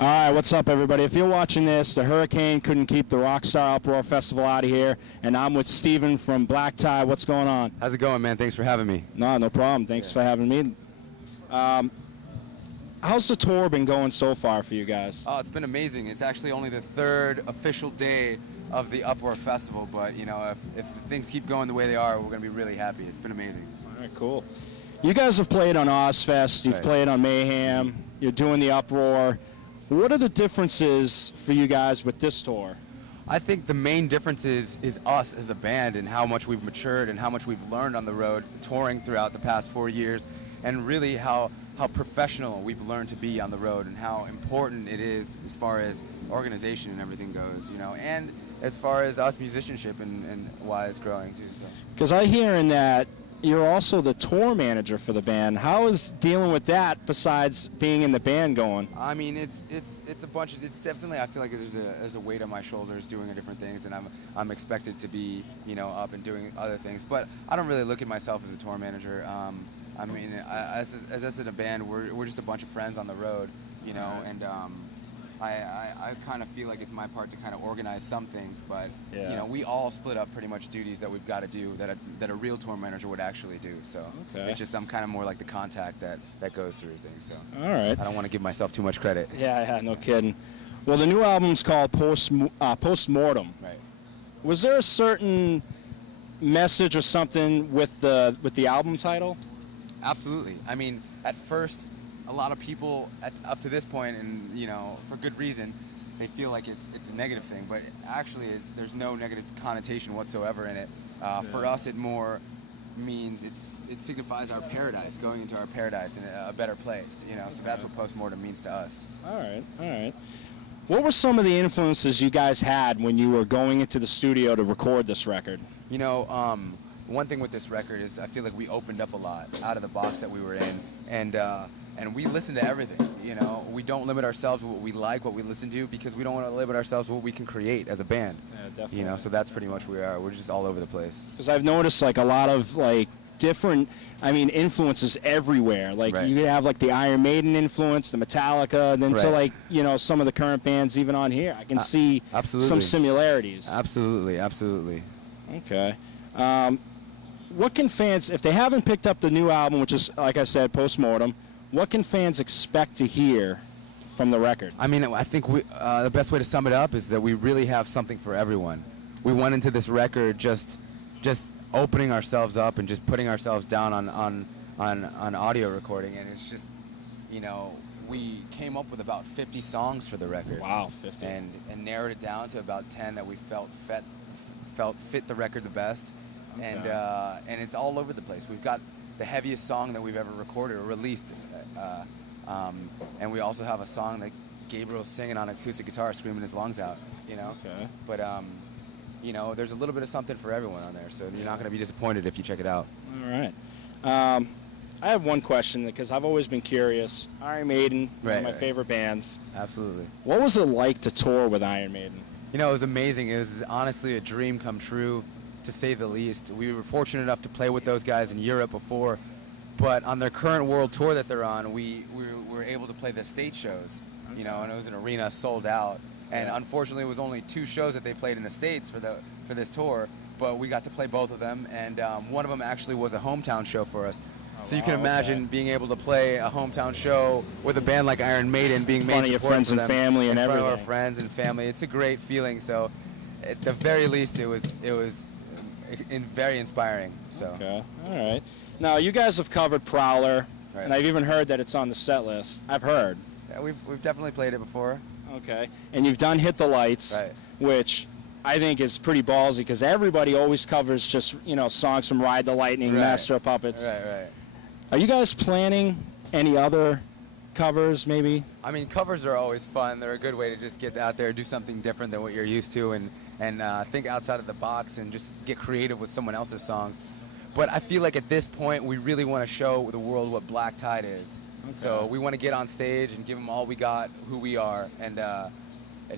All right, what's up, everybody? If you're watching this, the hurricane couldn't keep the Rockstar Uproar Festival out of here, and I'm with Steven from Black Tie. What's going on? How's it going, man? Thanks for having me. No problem. Thanks for having me. How's the tour been going so far for you guys? Oh, it's been amazing. It's actually only the third official day of the Uproar Festival, but you know, if things keep going the way they are, we're going to be really happy. It's been amazing. All right, cool. You guys have played on Ozfest. You've played on Mayhem. You're doing the Uproar. What are the differences for you guys with this tour? I think the main difference is us as a band and how much we've matured and how much we've learned on the road touring throughout the past 4 years, and really how professional we've learned to be on the road and how important it is as far as organization and everything goes, you know, and as far as us musicianship and why it's growing too. So. Because I hear in that you're also the tour manager for the band. How is dealing with that besides being in the band going? I mean, it's a bunch of, it's definitely, I feel like there's a weight on my shoulders doing different things, and I'm expected to be, you know, up and doing other things, but I don't really look at myself as a tour manager. I mean, as us in a band, we're just a bunch of friends on the road, you know, and I kind of feel like it's my part to kind of organize some things, but you know, we all split up pretty much duties that we've got to do that a real tour manager would actually do. So it's just I'm kind of more like the contact that goes through things. So all right, I don't want to give myself too much credit. Yeah, no kidding. Well, the new album's called Postmortem. Right. Was there a certain message or something with the album title? Absolutely. I mean, at first, a lot of people up to this point, and you know, for good reason, they feel like it's a negative thing, but actually there's no negative connotation whatsoever in it. For us, it more means it signifies our paradise, going into our paradise in a better place, you know. So that's what Postmortem means to us. All right. What were some of the influences you guys had when you were going into the studio to record this record? You know, one thing with this record is I feel like we opened up a lot out of the box that we were in, and we listen to everything, you know. We don't limit ourselves with what we like, what we listen to, because we don't want to limit ourselves with what we can create as a band. Yeah, definitely. You know, so that's pretty much where we are. We're just all over the place. Because I've noticed like a lot of like different, influences everywhere. Like you could have like the Iron Maiden influence, the Metallica, and then to like, you know, some of the current bands even on here. I can see some similarities. Absolutely. Okay. What can fans, if they haven't picked up the new album, which is, like I said, Postmortem, what can fans expect to hear from the record? I mean, I think the best way to sum it up is that we really have something for everyone. We went into this record just opening ourselves up and just putting ourselves down on audio recording, and it's just, you know, we came up with about 50 songs for the record. Wow, 50. And narrowed it down to about 10 that we felt fit the record the best. Okay. And it's all over the place. We've got the heaviest song that we've ever recorded or released, and we also have a song that Gabriel's singing on acoustic guitar, screaming his lungs out, you know. Okay. But you know, there's a little bit of something for everyone on there, so you're not going to be disappointed if you check it out. All right. I have one question because I've always been curious. Iron Maiden, one of my favorite bands. Absolutely. What was it like to tour with Iron Maiden? You know, it was amazing. It was honestly a dream come true, to say the least. We were fortunate enough to play with those guys in Europe before, but on their current world tour that they're on, we were able to play the stage shows, you know, and it was an arena sold out. And unfortunately, it was only 2 shows that they played in the States for this tour, but we got to play both of them, and one of them actually was a hometown show for us. So you can imagine being able to play a hometown show with a band like Iron Maiden, being made your friends and family and everything. In front of our friends and family. It's a great feeling. So at the very least, it was very inspiring. So. Okay, all right. Now, you guys have covered Prowler, and I've even heard that it's on the set list. I've heard. Yeah, we've definitely played it before. Okay, and you've done Hit the Lights, which I think is pretty ballsy because everybody always covers just, you know, songs from Ride the Lightning, Master of Puppets. Right. Are you guys planning any other covers, maybe? I mean, covers are always fun. They're a good way to just get out there, do something different than what you're used to, and think outside of the box and just get creative with someone else's songs. But I feel like at this point, we really want to show the world what Black Tide is. Okay. So we want to get on stage and give them all we got, who we are, and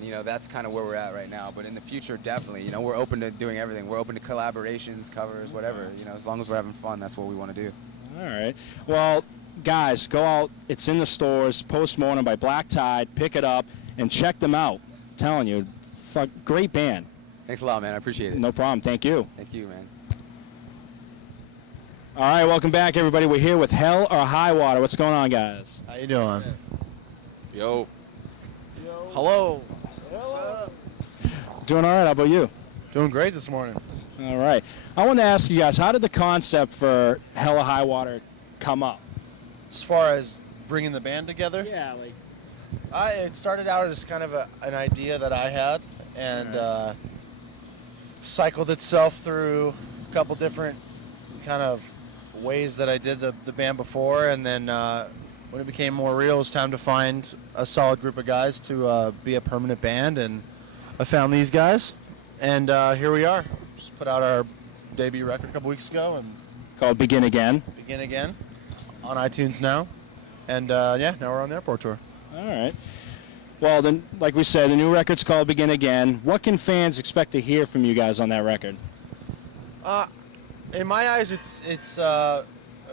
you know, that's kind of where we're at right now. But in the future, definitely, you know, we're open to doing everything. We're open to collaborations, covers, whatever. You know, as long as we're having fun, that's what we want to do. All right. Well, guys, go out. It's in the stores, Postmortem by Black Tide. Pick it up and check them out. I'm telling you, great band. Thanks a lot, man. I appreciate it. No problem. Thank you. Thank you, man. All right, welcome back, everybody. We're here with Hell or Highwater. What's going on, guys? How you doing? Yo. Hello. Doing all right. How about you? Doing great this morning. All right. I want to ask you guys, how did the concept for Hell or Highwater come up? As far as bringing the band together, Yeah, like. it started out as kind of an idea that I had, and cycled itself through a couple different kind of ways that I did the band before, and then when it became more real, it was time to find a solid group of guys to be a permanent band, and I found these guys, and here we are. Just put out our debut record a couple weeks ago, and Called Begin Again. Begin Again on iTunes now, and now we're on the airport tour. All right. Well, then, like we said, the new record's called Begin Again. What can fans expect to hear from you guys on that record? In my eyes, it's I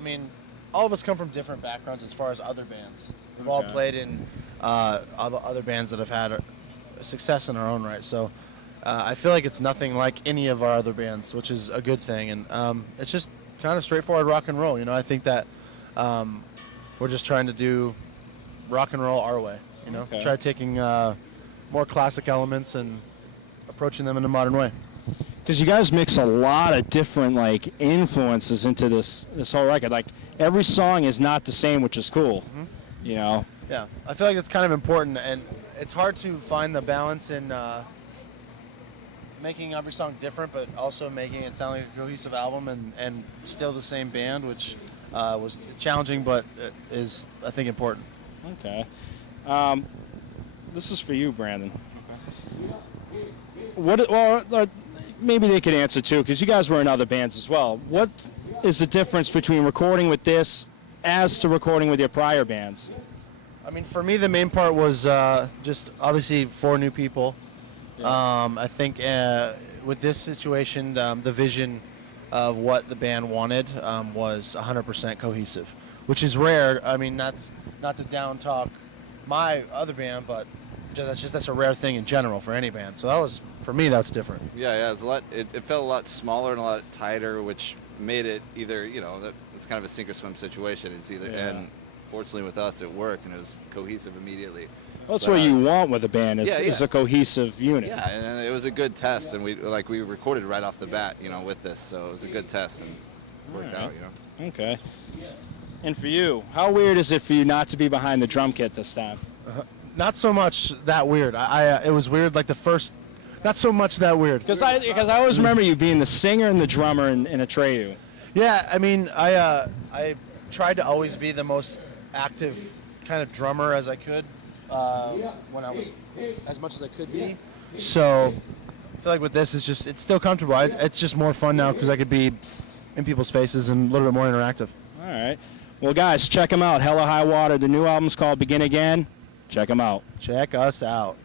mean, all of us come from different backgrounds as far as other bands. We've all played in other bands that have had success in our own right. So I feel like it's nothing like any of our other bands, which is a good thing. And it's just kind of straightforward rock and roll. You know, I think that we're just trying to do rock and roll our way. You know, try taking more classic elements and approaching them in a modern way. Because you guys mix a lot of different like influences into this whole record. Like every song is not the same, which is cool. Mm-hmm. You know. Yeah, I feel like it's kind of important, and it's hard to find the balance in making every song different, but also making it sound like a cohesive album and still the same band, which was challenging, but is I think important. Okay. This is for you, Brandon. Well, maybe they could answer too, because you guys were in other bands as well. What is the difference between recording with this as to recording with your prior bands? I mean, for me, the main part was just obviously 4 new people. Yeah. I think with this situation, the vision of what the band wanted was 100% cohesive, which is rare. I mean, that's not to down talk my other band, but that's a rare thing in general for any band. So that was, for me, that's different. Yeah, it was a lot. It felt a lot smaller and a lot tighter, which made it either, you know, it's kind of a sink or swim situation. It's either, and fortunately with us, it worked and it was cohesive immediately. Well, that's what you want with a band is a cohesive unit. Yeah, and it was a good test, and we recorded right off the bat, you know, with this, so it was a good test and worked out, you know. Okay. And for you, how weird is it for you not to be behind the drum kit this time? Not so much that weird. It was weird like the first. Not so much that weird. Because I always remember you being the singer and the drummer in Atreyu. Yeah, I mean, I tried to always be the most active kind of drummer as I could when I was as much as I could be. So I feel like with this, it's still comfortable. It's just more fun now because I could be in people's faces and a little bit more interactive. All right. Well, guys, check them out. Hell or Highwater. The new album's called Begin Again. Check them out. Check us out.